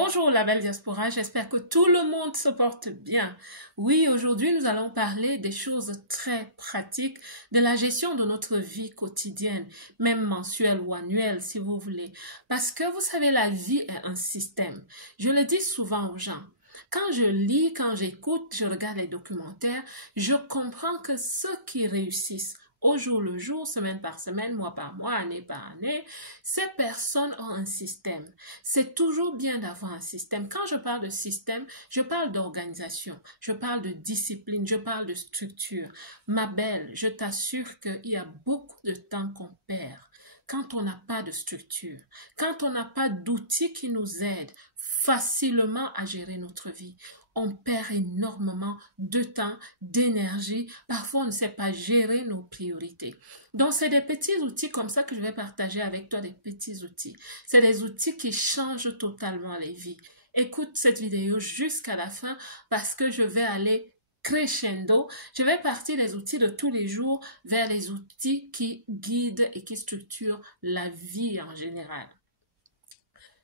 Bonjour la belle diaspora, j'espère que tout le monde se porte bien. Oui, aujourd'hui nous allons parler des choses très pratiques de la gestion de notre vie quotidienne, même mensuelle ou annuelle si vous voulez. Parce que vous savez, la vie est un système. Je le dis souvent aux gens. Quand je lis, quand j'écoute, je regarde les documentaires, je comprends que ceux qui réussissent au jour le jour, semaine par semaine, mois par mois, année par année, ces personnes ont un système. C'est toujours bien d'avoir un système. Quand je parle de système, je parle d'organisation, je parle de discipline, je parle de structure. Ma belle, je t'assure qu'il y a beaucoup de temps qu'on perd quand on n'a pas de structure, quand on n'a pas d'outils qui nous aident facilement à gérer notre vie. On perd énormément de temps, d'énergie. Parfois, on ne sait pas gérer nos priorités. Donc, c'est des petits outils comme ça que je vais partager avec toi, des petits outils. C'est des outils qui changent totalement les vies. Écoute cette vidéo jusqu'à la fin parce que je vais aller crescendo. Je vais partir des outils de tous les jours vers les outils qui guident et qui structurent la vie en général.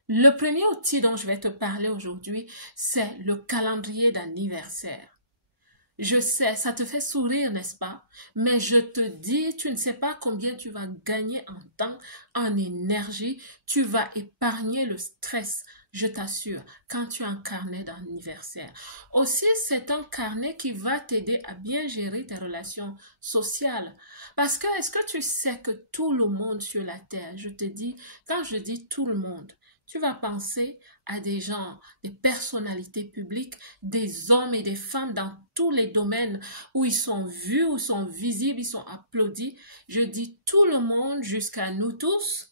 Le premier outil dont je vais te parler aujourd'hui, c'est le calendrier d'anniversaire. Je sais, ça te fait sourire, n'est-ce pas? Mais je te dis, tu ne sais pas combien tu vas gagner en temps, en énergie. Tu vas épargner le stress, je t'assure, quand tu as un carnet d'anniversaire. Aussi, c'est un carnet qui va t'aider à bien gérer tes relations sociales. Parce que, est-ce que tu sais que tout le monde sur la terre, je te dis, quand je dis tout le monde, tu vas penser à des gens, des personnalités publiques, des hommes et des femmes dans tous les domaines où ils sont vus, où ils sont visibles, ils sont applaudis. Je dis tout le monde jusqu'à nous tous.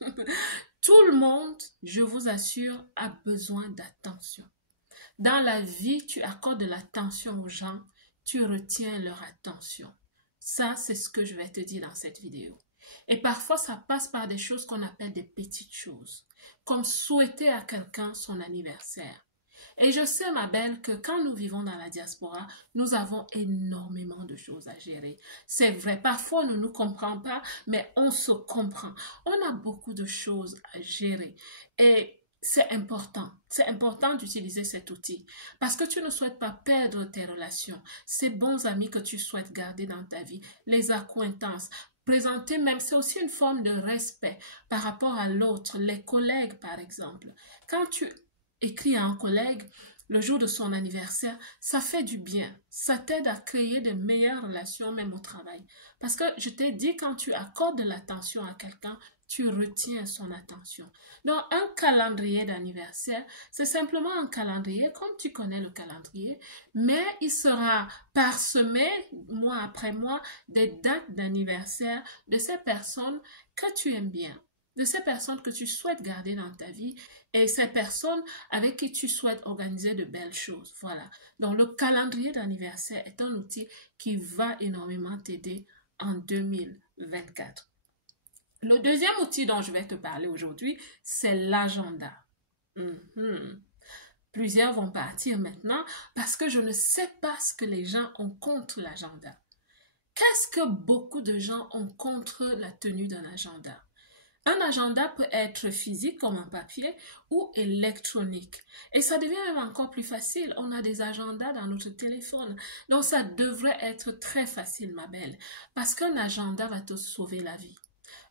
Tout le monde, je vous assure, a besoin d'attention. Dans la vie, tu accordes de l'attention aux gens, tu retiens leur attention. Ça, c'est ce que je vais te dire dans cette vidéo. Et parfois, ça passe par des choses qu'on appelle des petites choses, comme souhaiter à quelqu'un son anniversaire. Et je sais, ma belle, que quand nous vivons dans la diaspora, nous avons énormément de choses à gérer. C'est vrai, parfois, nous ne nous comprenons pas, mais on se comprend. On a beaucoup de choses à gérer. Et c'est important d'utiliser cet outil parce que tu ne souhaites pas perdre tes relations, ces bons amis que tu souhaites garder dans ta vie, les accointances. Présenter même, c'est aussi une forme de respect par rapport à l'autre, les collègues par exemple. Quand tu écris à un collègue le jour de son anniversaire, ça fait du bien. Ça t'aide à créer de meilleures relations même au travail. Parce que je t'ai dit, quand tu accordes de l'attention à quelqu'un, tu retiens son attention. Donc, un calendrier d'anniversaire, c'est simplement un calendrier, comme tu connais le calendrier, mais il sera parsemé, mois après mois, des dates d'anniversaire de ces personnes que tu aimes bien, de ces personnes que tu souhaites garder dans ta vie et ces personnes avec qui tu souhaites organiser de belles choses. Voilà. Donc, le calendrier d'anniversaire est un outil qui va énormément t'aider en 2024. Le deuxième outil dont je vais te parler aujourd'hui, c'est l'agenda. Plusieurs vont partir maintenant parce que je ne sais pas ce que les gens ont contre l'agenda. Qu'est-ce que beaucoup de gens ont contre la tenue d'un agenda? Un agenda peut être physique comme un papier ou électronique. Et ça devient même encore plus facile. On a des agendas dans notre téléphone. Donc ça devrait être très facile, ma belle. Parce qu'un agenda va te sauver la vie.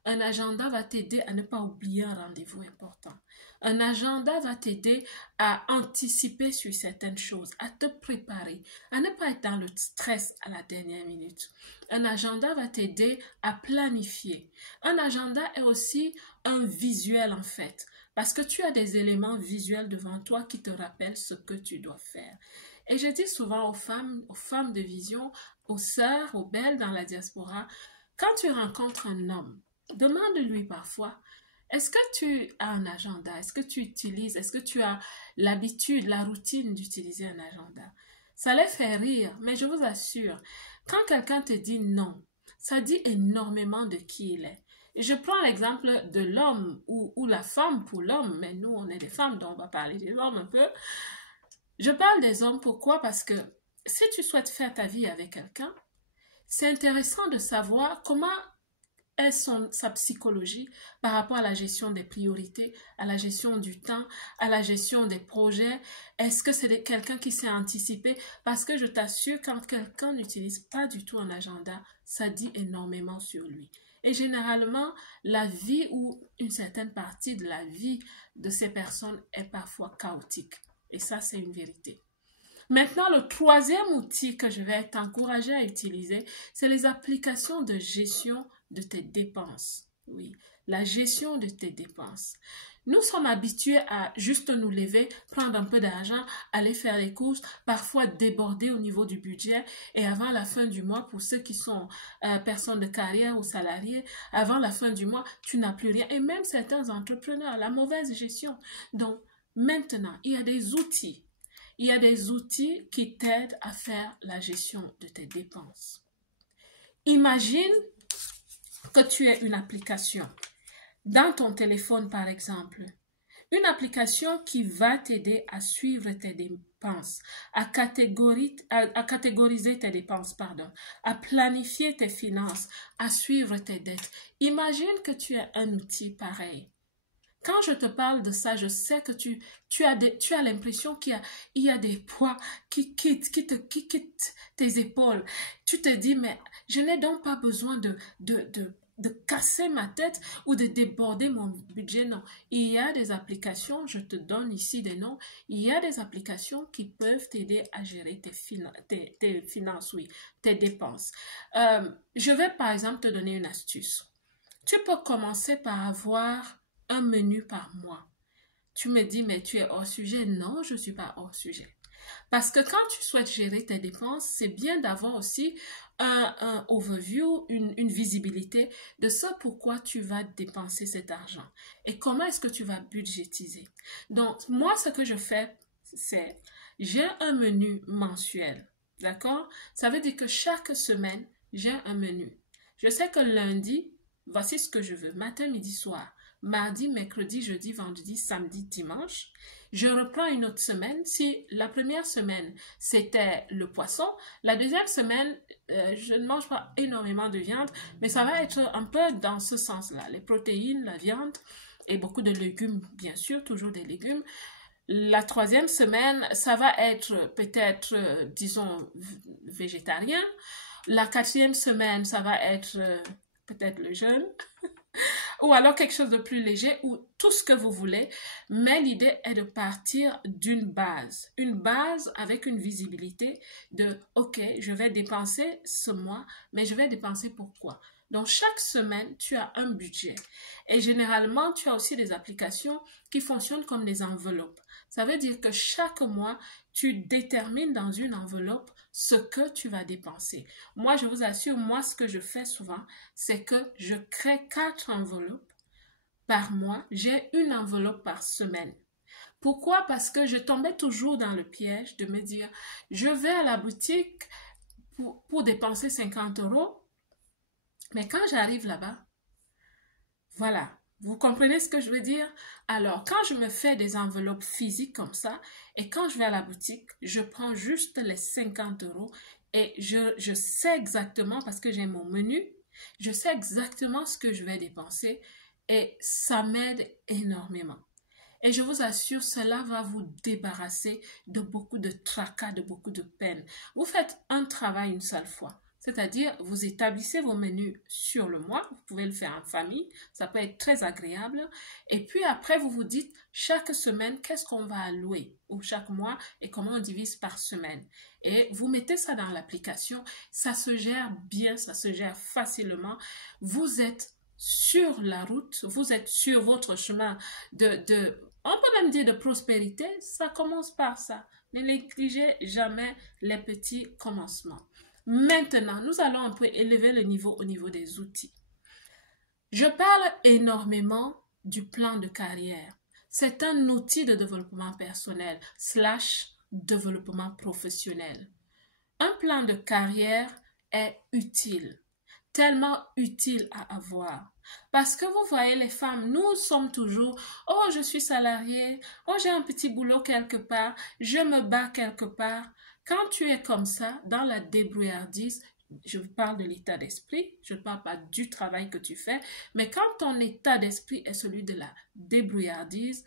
Un agenda va t'aider à ne pas oublier un rendez-vous important. Un agenda va t'aider à anticiper sur certaines choses, à te préparer, à ne pas être dans le stress à la dernière minute. Un agenda va t'aider à planifier. Un agenda est aussi un visuel en fait, parce que tu as des éléments visuels devant toi qui te rappellent ce que tu dois faire. Et je dis souvent aux femmes de vision, aux sœurs, aux belles dans la diaspora, quand tu rencontres un homme, demande-lui parfois, est-ce que tu as un agenda? Est-ce que tu utilises? Est-ce que tu as l'habitude, la routine d'utiliser un agenda? Ça les fait rire, mais je vous assure, quand quelqu'un te dit non, ça dit énormément de qui il est. Et je prends l'exemple de l'homme ou la femme pour l'homme, mais nous, on est des femmes, donc on va parler des hommes un peu. Je parle des hommes, pourquoi? Parce que si tu souhaites faire ta vie avec quelqu'un, c'est intéressant de savoir comment est sa psychologie par rapport à la gestion des priorités, à la gestion du temps, à la gestion des projets? Est-ce que c'est quelqu'un qui s'est anticipé? Parce que je t'assure, quand quelqu'un n'utilise pas du tout un agenda, ça dit énormément sur lui. Et généralement, la vie ou une certaine partie de la vie de ces personnes est parfois chaotique. Et ça, c'est une vérité. Maintenant, le troisième outil que je vais t'encourager à utiliser, c'est les applications de gestion de tes dépenses. Oui, la gestion de tes dépenses. Nous sommes habitués à juste nous lever, prendre un peu d'argent, aller faire les courses, parfois déborder au niveau du budget et avant la fin du mois, pour ceux qui sont personnes de carrière ou salariés, avant la fin du mois, tu n'as plus rien. Et même certains entrepreneurs, la mauvaise gestion. Donc, maintenant, il y a des outils. Il y a des outils qui t'aident à faire la gestion de tes dépenses. Imagine que tu aies une application dans ton téléphone, par exemple. Une application qui va t'aider à suivre tes dépenses, à catégoriser tes dépenses, à planifier tes finances, à suivre tes dettes. Imagine que tu as un outil pareil. Quand je te parle de ça, je sais que tu as l'impression qu'il y a des poids qui quittent tes épaules. Tu te dis, mais je n'ai donc pas besoin de casser ma tête ou de déborder mon budget. Non, il y a des applications, je te donne ici des noms, il y a des applications qui peuvent t'aider à gérer tes finances, oui, tes dépenses. Je vais par exemple te donner une astuce. Tu peux commencer par avoir un menu par mois. Tu me dis, mais tu es hors sujet. Non, je ne suis pas hors sujet. Parce que quand tu souhaites gérer tes dépenses, c'est bien d'avoir aussi un overview, une visibilité de ce pourquoi tu vas dépenser cet argent et comment est-ce que tu vas budgétiser. Donc, moi, ce que je fais, c'est j'ai un menu mensuel. D'accord? Ça veut dire que chaque semaine, j'ai un menu. Je sais que lundi, voici ce que je veux, matin, midi, soir. Mardi, mercredi, jeudi, vendredi, samedi, dimanche. Je reprends une autre semaine. Si la première semaine, c'était le poisson, la deuxième semaine, je ne mange pas énormément de viande, mais ça va être un peu dans ce sens-là. Les protéines, la viande et beaucoup de légumes, bien sûr, toujours des légumes. La troisième semaine, ça va être peut-être, disons, végétarien. La quatrième semaine, ça va être peut-être le jeûne. Ou alors quelque chose de plus léger ou tout ce que vous voulez. Mais l'idée est de partir d'une base. Une base avec une visibilité de « Ok, je vais dépenser ce mois, mais je vais dépenser pourquoi ?» Donc, chaque semaine, tu as un budget. Et généralement, tu as aussi des applications qui fonctionnent comme des enveloppes. Ça veut dire que chaque mois, tu détermines dans une enveloppe ce que tu vas dépenser. Moi, je vous assure, moi, ce que je fais souvent, c'est que je crée 4 enveloppes par mois. J'ai une enveloppe par semaine. Pourquoi? Parce que je tombais toujours dans le piège de me dire, je vais à la boutique pour dépenser 50 €. Mais quand j'arrive là-bas, voilà, vous comprenez ce que je veux dire? Alors, quand je me fais des enveloppes physiques comme ça, et quand je vais à la boutique, je prends juste les 50 € et je sais exactement, parce que j'ai mon menu, je sais exactement ce que je vais dépenser et ça m'aide énormément. Et je vous assure, cela va vous débarrasser de beaucoup de tracas, de beaucoup de peine. Vous faites un travail une seule fois. C'est-à-dire, vous établissez vos menus sur le mois, vous pouvez le faire en famille, ça peut être très agréable. Et puis après, vous vous dites, chaque semaine, qu'est-ce qu'on va allouer? Ou chaque mois, et comment on divise par semaine? Et vous mettez ça dans l'application, ça se gère bien, ça se gère facilement. Vous êtes sur la route, vous êtes sur votre chemin on peut même dire de prospérité, ça commence par ça. Ne négligez jamais les petits commencements. Maintenant, nous allons un peu élever le niveau au niveau des outils. Je parle énormément du plan de carrière. C'est un outil de développement personnel / développement professionnel. Un plan de carrière est utile, tellement utile à avoir. Parce que vous voyez les femmes, nous sommes toujours « Oh, je suis salariée, oh, j'ai un petit boulot quelque part, je me bats quelque part. » Quand tu es comme ça, dans la débrouillardise, je parle de l'état d'esprit, je ne parle pas du travail que tu fais, mais quand ton état d'esprit est celui de la débrouillardise,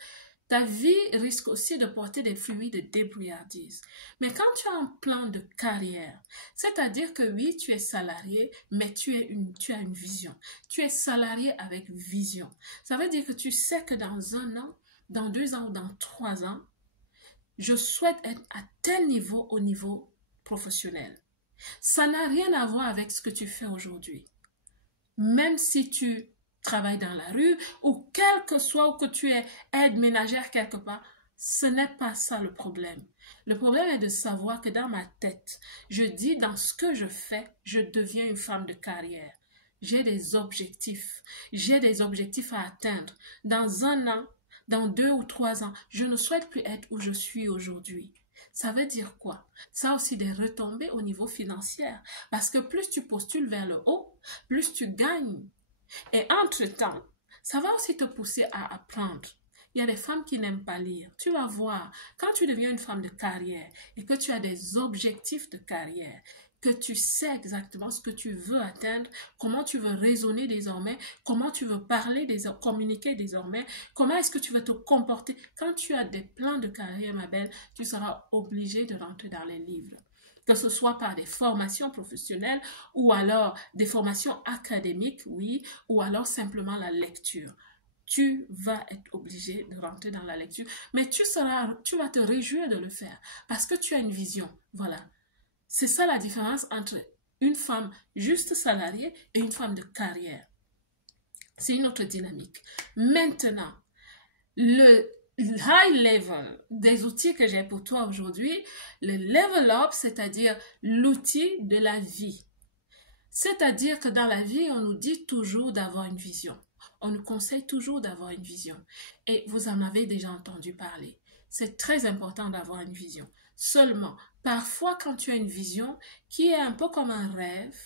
ta vie risque aussi de porter des fruits de débrouillardise. Mais quand tu as un plan de carrière, c'est-à-dire que oui, tu es salarié, mais tu as une vision. Tu es salarié avec vision. Ça veut dire que tu sais que dans 1 an, dans 2 ans ou dans 3 ans, je souhaite être à tel niveau au niveau professionnel. Ça n'a rien à voir avec ce que tu fais aujourd'hui. Même si tu travailles dans la rue ou quel que soit ou que tu es aide ménagère quelque part, ce n'est pas ça le problème. Le problème est de savoir que dans ma tête, je dis dans ce que je fais, je deviens une femme de carrière. J'ai des objectifs à atteindre. Dans 1 an, dans 2 ou 3 ans, je ne souhaite plus être où je suis aujourd'hui. Ça veut dire quoi? Ça a aussi des retombées au niveau financier. Parce que plus tu postules vers le haut, plus tu gagnes. Et entre-temps, ça va aussi te pousser à apprendre. Il y a des femmes qui n'aiment pas lire. Tu vas voir, quand tu deviens une femme de carrière et que tu as des objectifs de carrière, que tu sais exactement ce que tu veux atteindre, comment tu veux raisonner désormais, comment tu veux parler, communiquer désormais, comment est-ce que tu veux te comporter. Quand tu as des plans de carrière, ma belle, tu seras obligée de rentrer dans les livres. Que ce soit par des formations professionnelles ou alors des formations académiques, oui, ou alors simplement la lecture. Tu vas être obligé de rentrer dans la lecture, mais tu vas te réjouir de le faire parce que tu as une vision. Voilà. C'est ça la différence entre une femme juste salariée et une femme de carrière. C'est une autre dynamique. Maintenant, le high level des outils que j'ai pour toi aujourd'hui, le level up, c'est-à-dire l'outil de la vie. C'est-à-dire que dans la vie, on nous dit toujours d'avoir une vision. On nous conseille toujours d'avoir une vision. Et vous en avez déjà entendu parler. C'est très important d'avoir une vision. Seulement, parfois quand tu as une vision qui est un peu comme un rêve,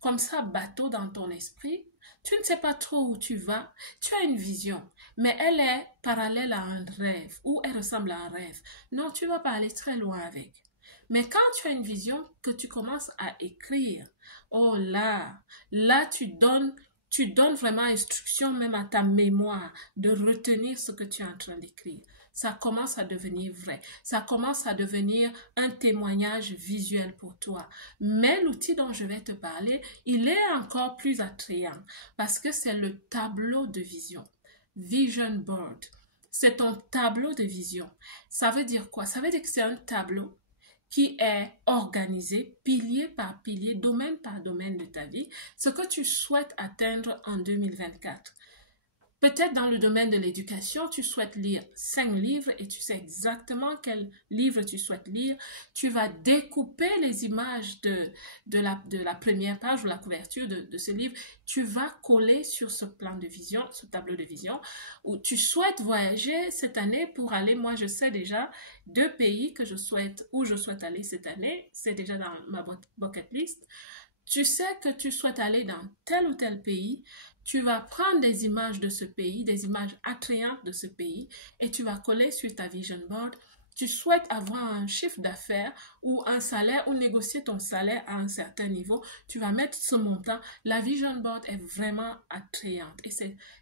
comme ça bateau dans ton esprit, tu ne sais pas trop où tu vas, tu as une vision, mais elle est parallèle à un rêve ou elle ressemble à un rêve. Non, tu ne vas pas aller très loin avec. Mais quand tu as une vision que tu commences à écrire, oh là tu donnes vraiment instruction même à ta mémoire de retenir ce que tu es en train d'écrire. Ça commence à devenir vrai. Ça commence à devenir un témoignage visuel pour toi. Mais l'outil dont je vais te parler, il est encore plus attrayant parce que c'est le tableau de vision. Vision board. C'est ton tableau de vision. Ça veut dire quoi? Ça veut dire que c'est un tableau qui est organisé pilier par pilier, domaine par domaine de ta vie, ce que tu souhaites atteindre en 2024. Peut-être dans le domaine de l'éducation, tu souhaites lire 5 livres et tu sais exactement quel livre tu souhaites lire. Tu vas découper les images de la première page ou la couverture de ce livre. Tu vas coller sur ce plan de vision, ce tableau de vision, où tu souhaites voyager cette année pour aller. Moi, je sais déjà 2 pays où je souhaite aller cette année. C'est déjà dans ma bucket list. Tu sais que tu souhaites aller dans tel ou tel pays. Tu vas prendre des images de ce pays, des images attrayantes de ce pays et tu vas coller sur ta vision board. Tu souhaites avoir un chiffre d'affaires ou un salaire ou négocier ton salaire à un certain niveau. Tu vas mettre ce montant. La vision board est vraiment attrayante et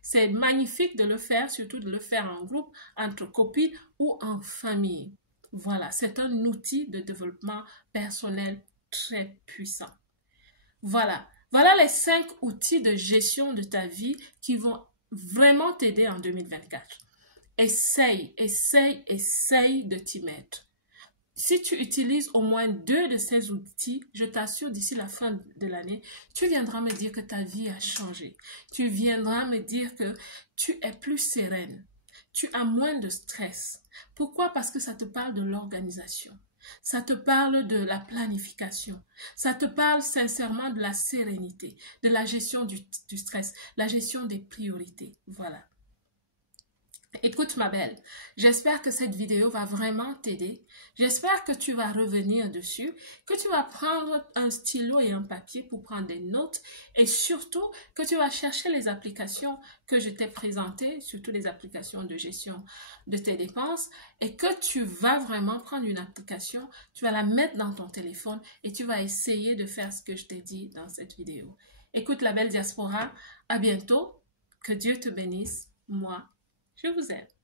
c'est magnifique de le faire, surtout de le faire en groupe, entre copines ou en famille. Voilà, c'est un outil de développement personnel très puissant. Voilà les 5 outils de gestion de ta vie qui vont vraiment t'aider en 2024. Essaye de t'y mettre. Si tu utilises au moins 2 de ces outils, je t'assure d'ici la fin de l'année, tu viendras me dire que ta vie a changé. Tu viendras me dire que tu es plus sereine. Tu as moins de stress. Pourquoi? Parce que ça te parle de l'organisation. Ça te parle de la planification. Ça te parle sincèrement de la sérénité, de la gestion du stress, la gestion des priorités. Voilà. Écoute ma belle, j'espère que cette vidéo va vraiment t'aider. J'espère que tu vas revenir dessus, que tu vas prendre un stylo et un papier pour prendre des notes et surtout que tu vas chercher les applications que je t'ai présentées, surtout les applications de gestion de tes dépenses et que tu vas vraiment prendre une application, tu vas la mettre dans ton téléphone et tu vas essayer de faire ce que je t'ai dit dans cette vidéo. Écoute la belle diaspora, à bientôt, que Dieu te bénisse, moi. Je vous aime.